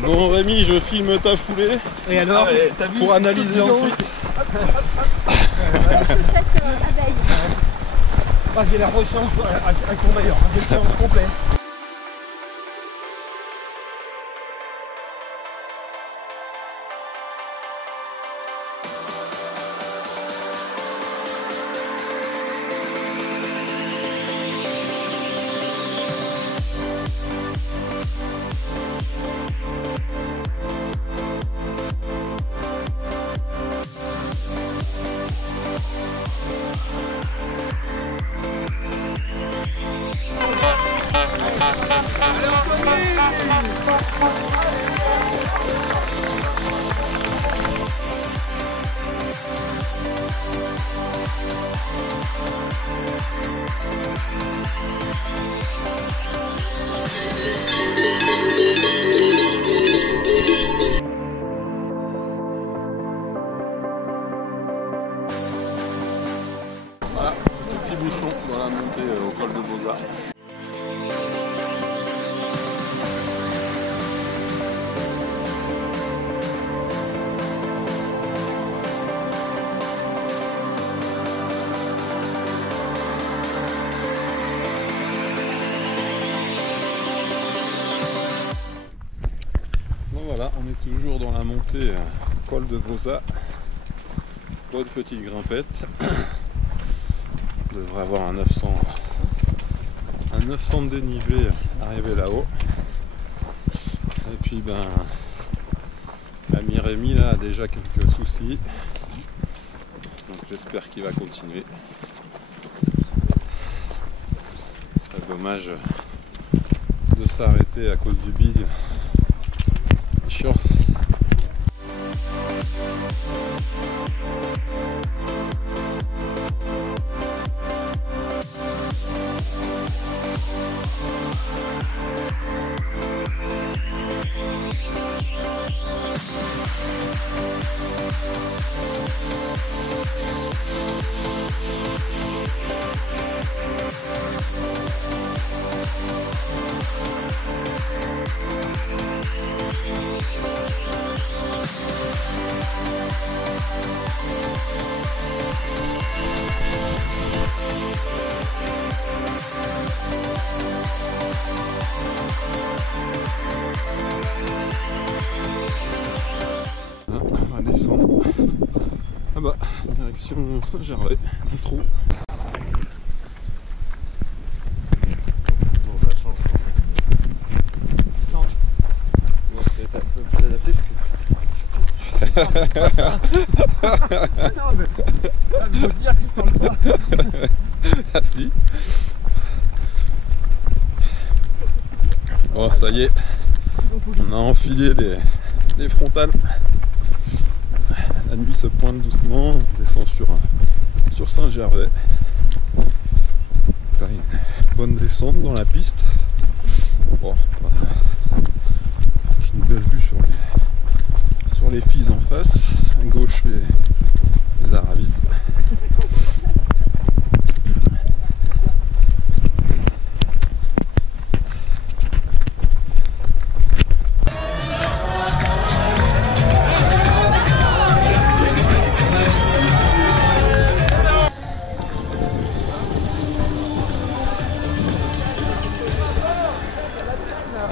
Bon Rémi, je filme ta foulée. Et alors, pour analyser ensuite. Ah, j'ai la rechance avec ton maillot, j'ai le séance complet. Voilà, petit bouchon dans la montée au col de Vosa. Bon voilà, on est toujours dans la montée col de Vosa. Bonne petite grimpette. On devrait avoir un 900 de dénivelé arrivé là-haut. Et puis ben l'ami Rémi là a déjà quelques soucis. Donc j'espère qu'il va continuer. C'est dommage de s'arrêter à cause du bide. Chiant. On va descendre. Ah bah, direction Saint-Gervais, le trou. Toujours de la chance. Descente. On va peut-être un peu plus adapté Pas ça. Non mais, il faut dire qu'il parle pas. Ah si. Bon, ça y est. On a enfilé les frontales. La nuit se pointe doucement, on descend sur Saint-Gervais. Une bonne descente dans la piste. Bon, voilà. Avec une belle vue sur les Fises en face, à gauche les Aravis.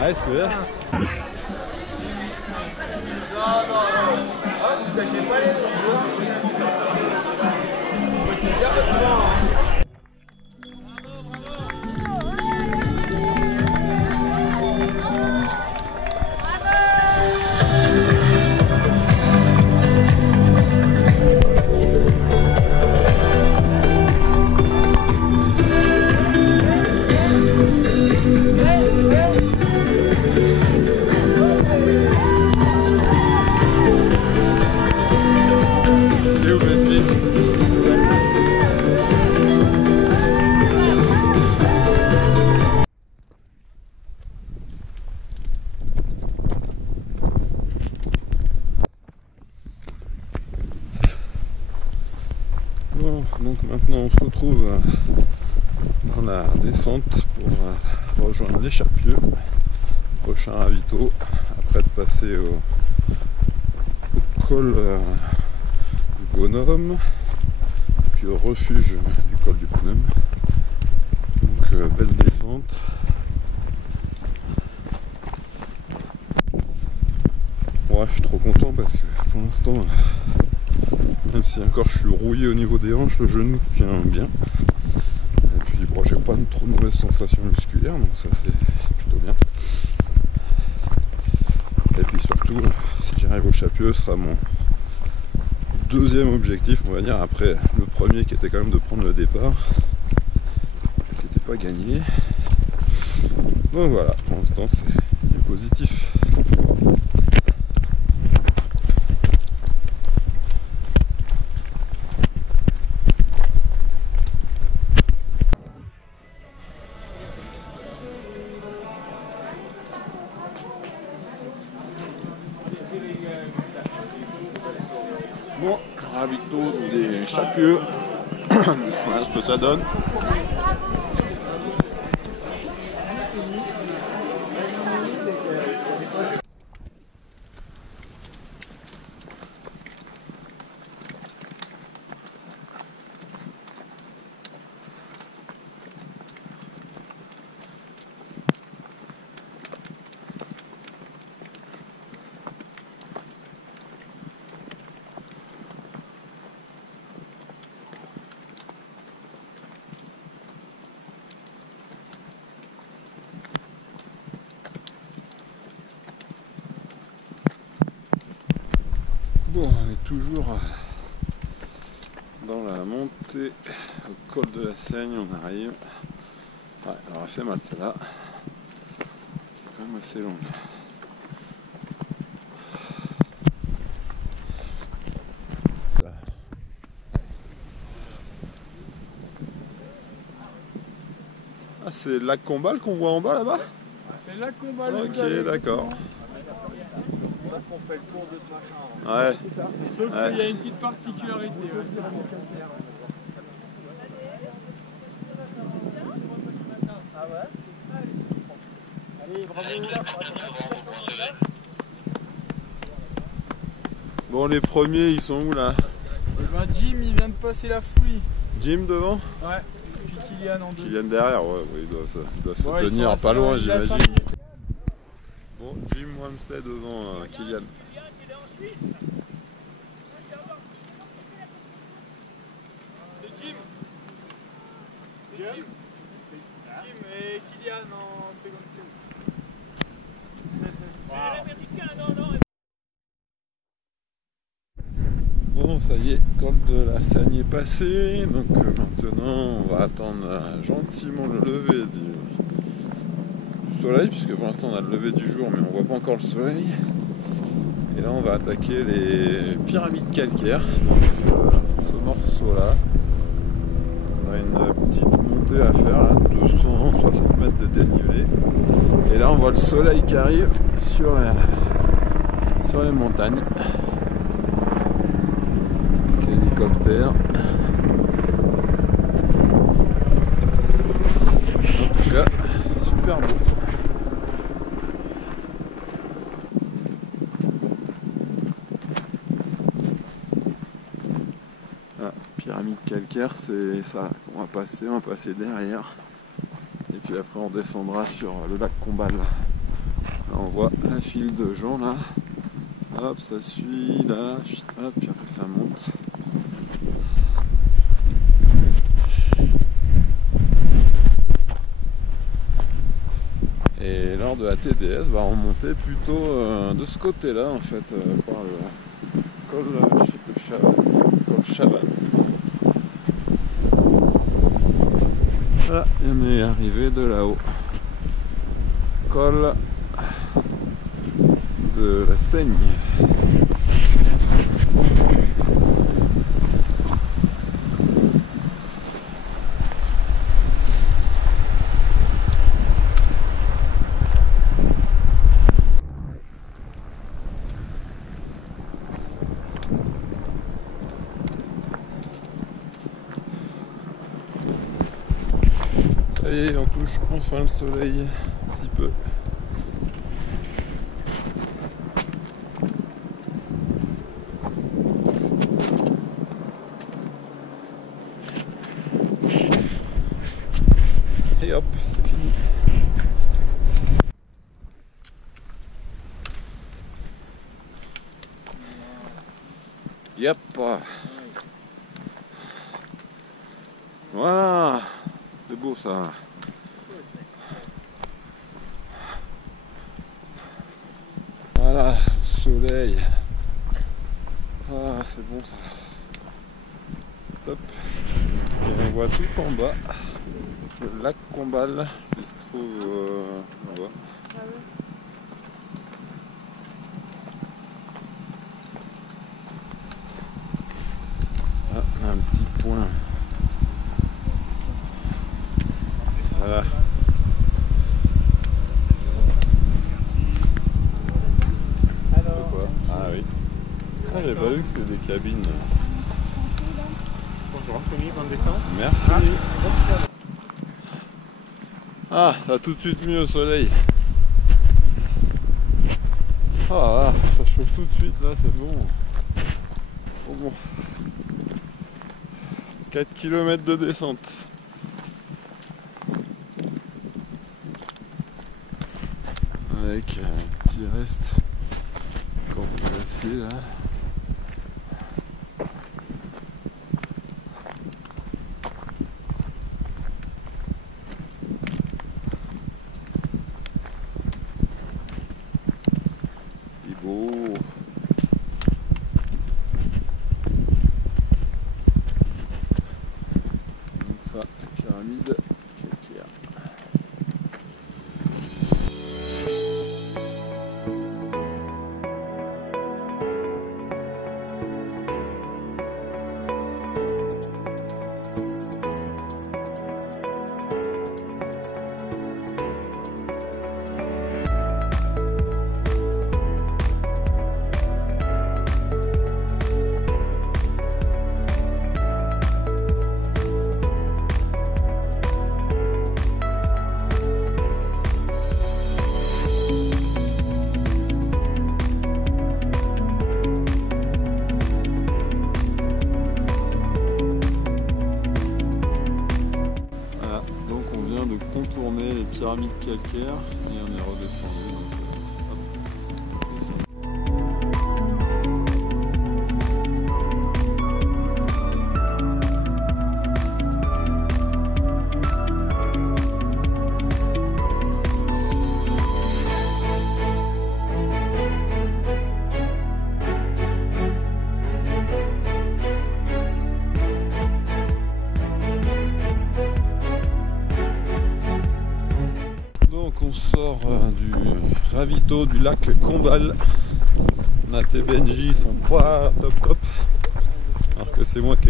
Ouais, c'est vrai. Bon, donc maintenant on se retrouve dans la descente pour rejoindre les Charpieux, prochain ravito près de passer au col du Bonhomme, puis au refuge du col du Bonhomme. Donc belle descente. Ouais, je suis trop content parce que pour l'instant, même si encore je suis rouillé au niveau des hanches, le genou tient bien. Et puis bon, j'ai pas trop de mauvaises sensations musculaires, donc ça c'est plutôt bien. Et puis surtout, si j'arrive au Chapieux, ce sera mon deuxième objectif, on va dire, après le premier qui était quand même de prendre le départ, qui n'était pas gagné. Donc voilà, pour l'instant c'est du positif. Bon, ravito des Chapieux. Voilà ce que ça donne. Bon, on est toujours dans la montée au col de la Seigne, on arrive. Ouais, alors elle fait mal celle-là. C'est quand même assez long. Ah, c'est le lac Combal qu'on voit en bas là-bas? C'est là qu'on va le Ok, d'accord. C'est là qu'on fait le tour de ce machin. Ouais. Sauf Ouais. qu'il y a une petite particularité. Ah ouais? Allez, bravo. Bon, les premiers, ils sont où là? Eh ben Jim, il vient de passer la fouille. Jim devant? Ouais. Et puis Kylian en deux. Kylian derrière, ouais, il doit se Ouais, ils tenir sont pas assez loin, il a 5 j'imagine. minutes. Bon, Jim Wamsley devant Kylian. C'est Jim. Jim et Kylian en seconde place. Bon, ça y est, col de la Seigne est passé, donc maintenant on va attendre gentiment le lever du soleil, puisque pour l'instant on a le lever du jour mais on voit pas encore le soleil. Et là on va attaquer les pyramides calcaires, donc ce morceau là. On a une petite montée à faire, là, 260 mètres de dénivelé. Et là on voit le soleil qui arrive sur les montagnes. Hélicoptère. En tout cas, super beau. Ah, pyramide calcaire, c'est ça qu'on va passer. On va passer derrière. Et puis après, on descendra sur le lac Combal. Là, on voit la file de gens là. Hop, ça suit là. Hop, puis après, ça monte. Et lors de la TDS, on montait plutôt de ce côté-là en fait, par le col Chavannes. Voilà, on est arrivé de là-haut. Col de la Seigne. Ça y est, on touche enfin le soleil un petit peu. Yep. Voilà. C'est beau ça. Voilà, soleil. Ah, c'est bon ça. Top. Et on voit tout en bas le lac Combal qui se trouve en bas. Ah ouais. Ah, un petit point. Voilà. Ah oui. Ah, j'ai pas vu que c'était des cabines. Bonjour Anthony, on descend. Merci. Ah, ça a tout de suite mis au soleil. Ah, là, ça chauffe tout de suite, là, c'est bon. Oh bon. 4 km de descente. Avec un petit reste qu'on peut glacier là. C'est beau. Donc ça, la pyramide calcaire. Contourner les pyramides calcaires et on est redescendu. Donc, hop, redescendu. On sort du ravito du lac Combal. Nat et Benji sont pas top, alors que c'est moi qui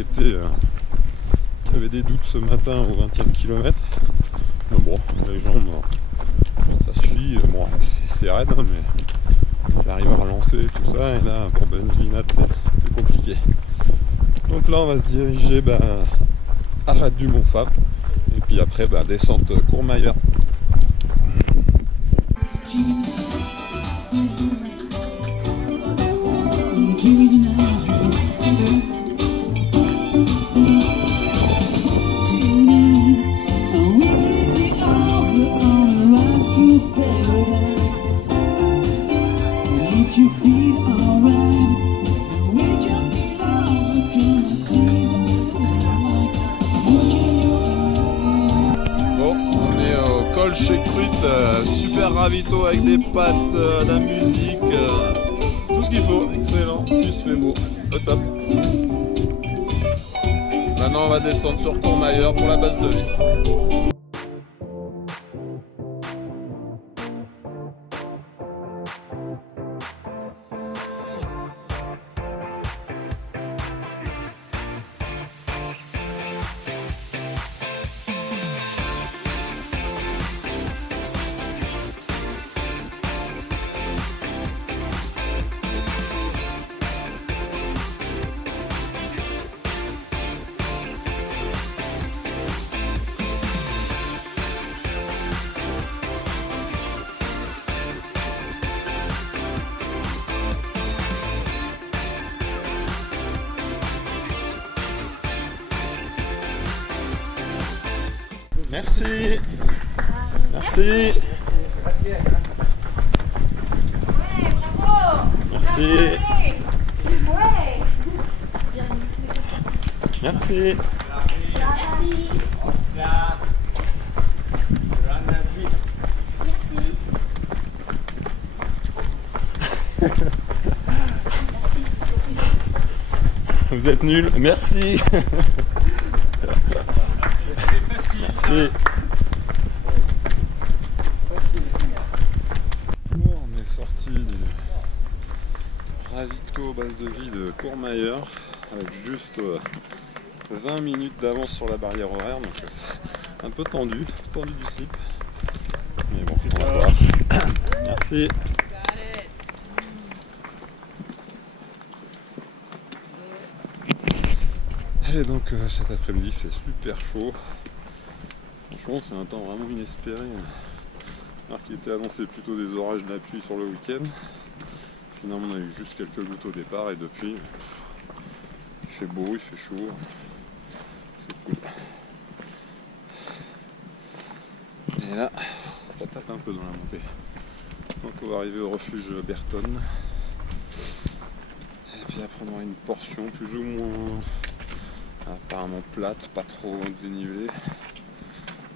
avait des doutes ce matin au 20e kilomètre. Mais bon, les jambes, ça suit. Bon, c'est raide, hein, mais j'arrive à relancer tout ça. Et là, pour Benji, Nat, c'est compliqué. Donc là, on va se diriger à Rade du Mont-Fab. Et puis après, descente Courmayeur. Chez Crute, super ravito avec des pâtes, la musique, tout ce qu'il faut, excellent, il se fait beau, au top. Maintenant on va descendre sur Courmayeur pour la base de vie. Merci. Merci. Ouais, bravo. Merci. Ouais. Merci. Merci. Merci. Vous êtes nuls. Merci. Merci. Bon, on est sorti du ravito base de vie de Courmayeur avec juste 20 minutes d'avance sur la barrière horaire, donc c'est un peu tendu du slip. Mais bon, on va voir. Merci. Et donc cet après-midi il fait super chaud. Franchement c'est un temps vraiment inespéré. Alors qu'il était annoncé plutôt des orages de la pluie sur le week-end. Finalement on a eu juste quelques gouttes au départ et depuis il fait beau, il fait chaud. C'est cool. Et là ça tape un peu dans la montée. Donc on va arriver au refuge Berton. Et puis après on aura une portion plus ou moins apparemment plate, pas trop dénivelée.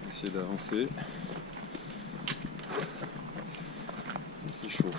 Essayer d'avancer. Et c'est chaud.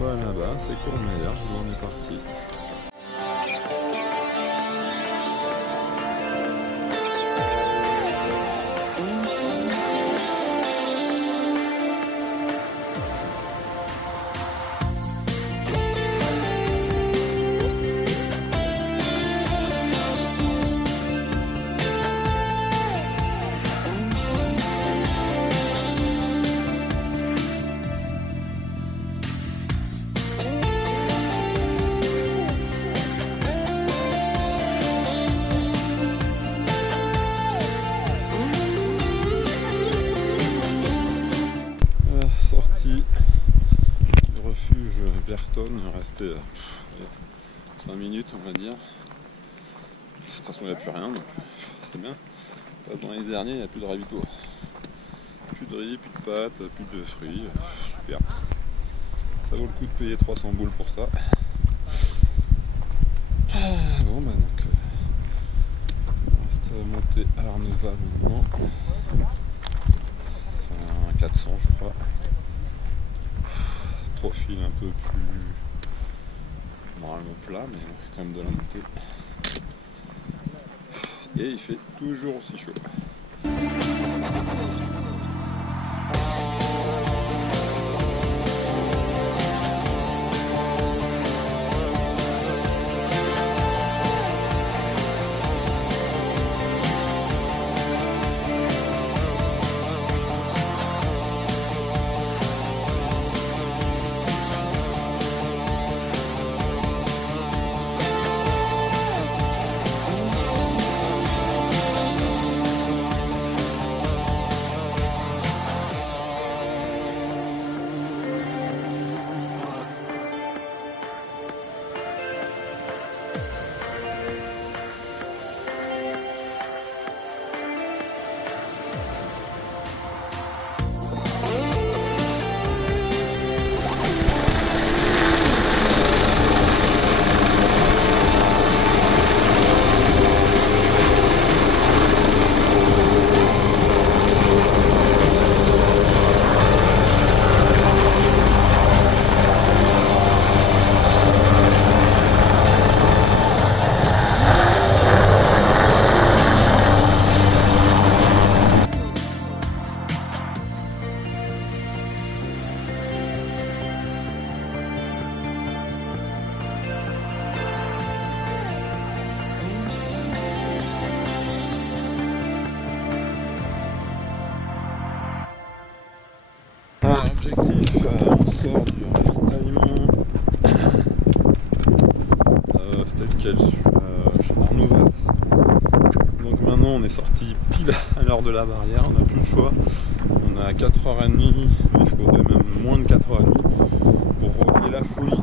Là-bas, c'est Courmayeur, où on est parti. Berton, il restait 5 minutes on va dire. De toute façon il n'y a plus rien, donc c'est bien. On passe dans les derniers, il n'y a plus de ravito. Plus de riz, plus de pâtes, plus de fruits. Super. Ça vaut le coup de payer 300 boules pour ça. Bon bah donc on reste monter à Arneva maintenant. Un 400 je crois. Profil un peu plus normalement plat, mais quand même de la montée. Et il fait toujours aussi chaud. objectif, on sort du ravitaillement. C'était lequel chez Arnouvat. Donc maintenant on est sorti pile à l'heure de la barrière, on n'a plus le choix. On a 4h30, il faudrait même moins de 4h30 pour relier la fouille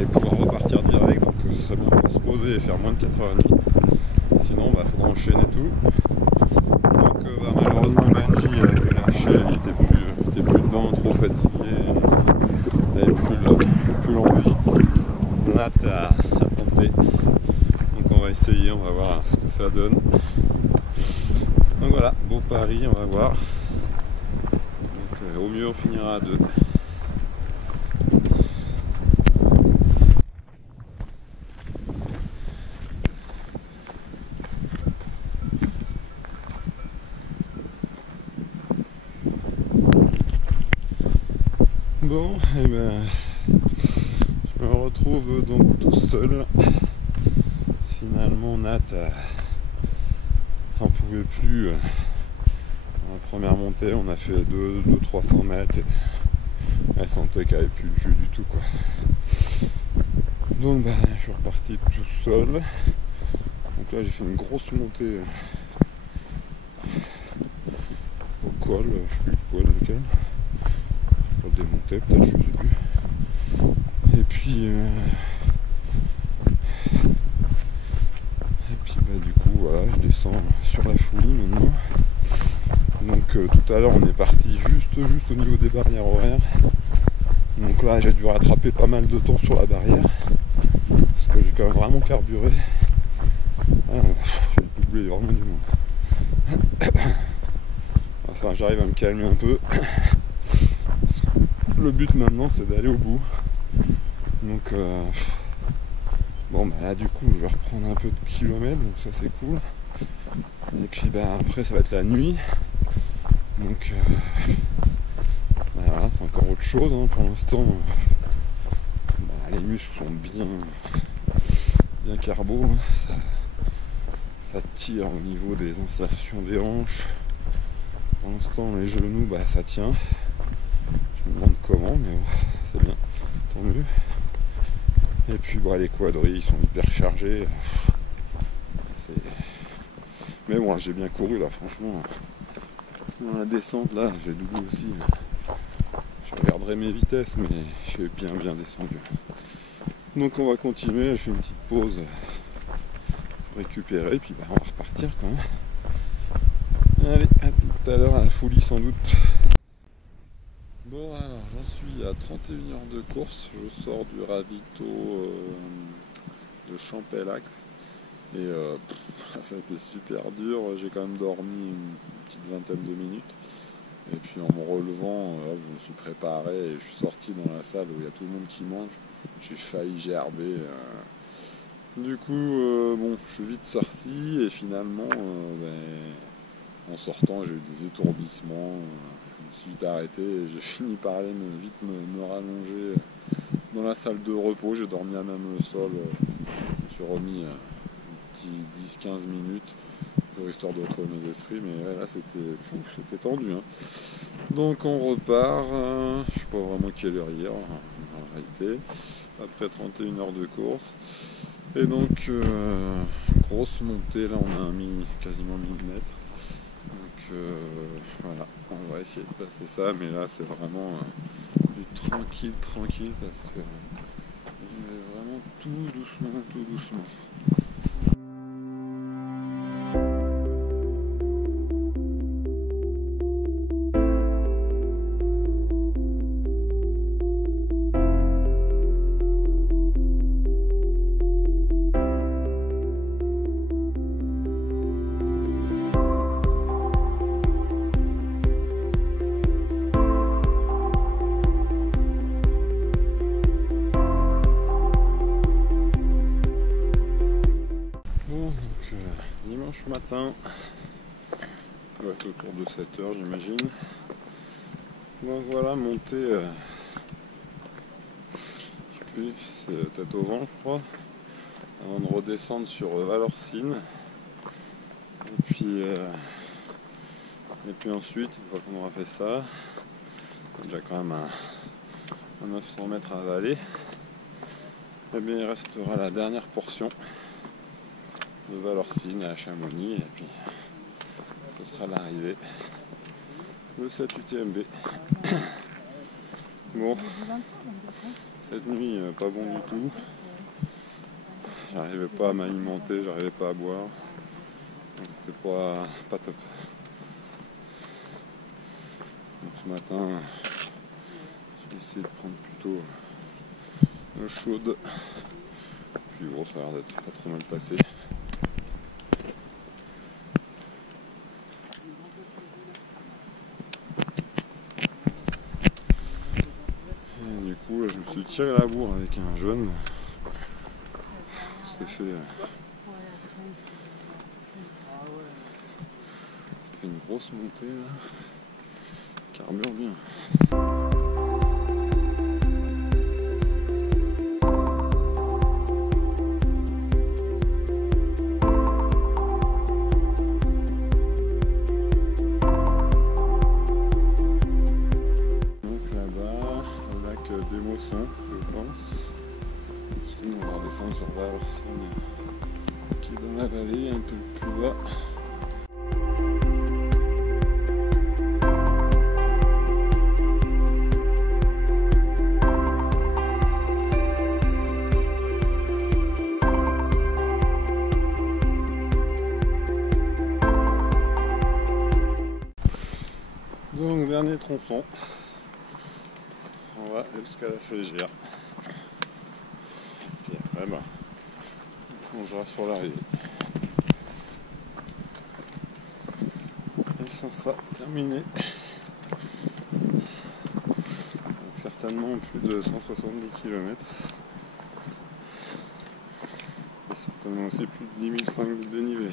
et pouvoir repartir direct. Donc ce serait bon pour se poser et faire moins de 4h30. Sinon il faudra enchaîner tout. Donc malheureusement Benji a été lâché, il était plus dedans, trop fatigué, il n'avait plus l'envie. On a hâte à tenter. Donc on va essayer, on va voir ce que ça donne. Donc voilà, beau pari, on va voir. Donc au mieux on finira à 2. Bon, et ben je me retrouve donc tout seul. Finalement Nat on pouvait plus. Dans la première montée on a fait 200-300 mètres et elle sentait qu'elle avait plus le jeu du tout quoi. Donc je suis reparti tout seul. Donc là j'ai fait une grosse montée au col, je sais plus quoi lequel. Des montées peut-être, je sais plus. Et puis du coup voilà, je descends sur la fouille maintenant. Donc tout à l'heure on est parti juste au niveau des barrières horaires. Donc là j'ai dû rattraper pas mal de temps sur la barrière. Parce que j'ai quand même vraiment carburé. J'ai doublé vraiment du monde. Enfin j'arrive à me calmer un peu. Le but maintenant c'est d'aller au bout. Donc bon là du coup je vais reprendre un peu de kilomètres, donc ça c'est cool. Et puis après ça va être la nuit. Donc voilà, c'est encore autre chose hein. Pour l'instant les muscles sont bien carbo, hein. Ça tire au niveau des insertions des hanches. Pour l'instant les genoux ça tient. Je me demande comment, mais c'est bien, tant mieux. Et puis les quadrilles ils sont hyper chargés. Mais bon, j'ai bien couru là, franchement. Dans la descente là, j'ai doublé aussi. Je regarderai mes vitesses, mais j'ai bien descendu. Donc on va continuer, je fais une petite pause pour récupérer, et puis on va repartir quand même. Allez, à tout à l'heure à la folie sans doute. Bon alors j'en suis à 31 heures de course, je sors du ravito de Champellac et ça a été super dur, j'ai quand même dormi une petite vingtaine de minutes et puis en me relevant je me suis préparé et je suis sorti dans la salle où il y a tout le monde qui mange, j'ai failli gerber. Du coup je suis vite sorti et finalement en sortant j'ai eu des étourdissements. Je me suis vite arrêté et j'ai fini par aller me rallonger dans la salle de repos. J'ai dormi à même le sol. Je me suis remis un petit 10-15 minutes pour histoire de retrouver mes esprits. Mais là c'était tendu. Hein. Donc on repart. Je ne sais pas vraiment quelle heure hier en réalité. Après 31 heures de course. Et donc grosse montée. Là on a quasiment 1000 mètres. Donc voilà, on va essayer de passer ça, mais là c'est vraiment du tranquille parce que j'y vais vraiment tout doucement. Dimanche matin, ça va être autour de 7h j'imagine. Donc voilà, montée, je sais plus, c'est tête au vent je crois, avant de redescendre sur Valorcine. Et puis Et puis ensuite, une fois qu'on aura fait ça, on a déjà quand même un 900 mètres à avaler, et bien il restera la dernière portion de Valorcine à Chamonix, et puis ce sera l'arrivée de cette UTMB. Bon, cette nuit pas bon du tout, j'arrivais pas à m'alimenter, j'arrivais pas à boire, donc c'était pas top. Donc ce matin, j'ai essayé de prendre plutôt l'eau chaude, puis bon, ça a l'air d'être pas trop mal passé. Et du coup, je me suis tiré la bourre avec un jaune. C'est fait une grosse montée là. Carbure bien. Donc là-bas, le lac d'Émosson, je pense. Parce que nous on va redescendre sur Valorcine qui est dans la vallée un peu plus bas. Donc dernier tronçon, on va jusqu'à la Flégère. Puis après on plongera sur l'arrivée. Et ça sera terminé. Donc certainement plus de 170 km. Et certainement aussi plus de 10 500 de dénivelé.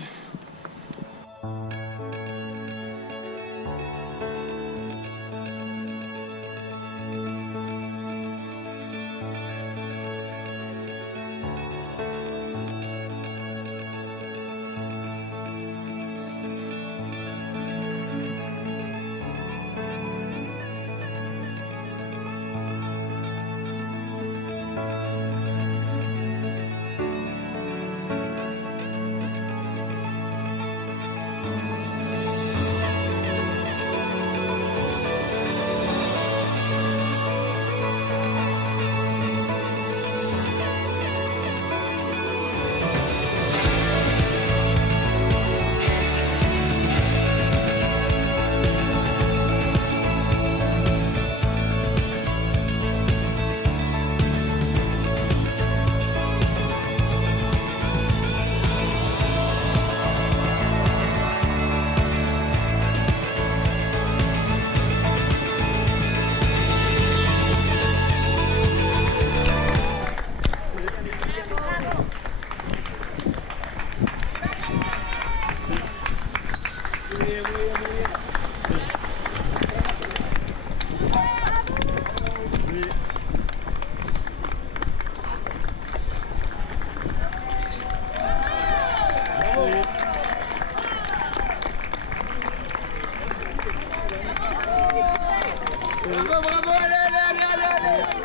Bravo, allez, allez, allez, allez,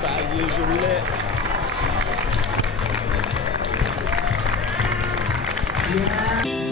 Ça y est, je l'ai.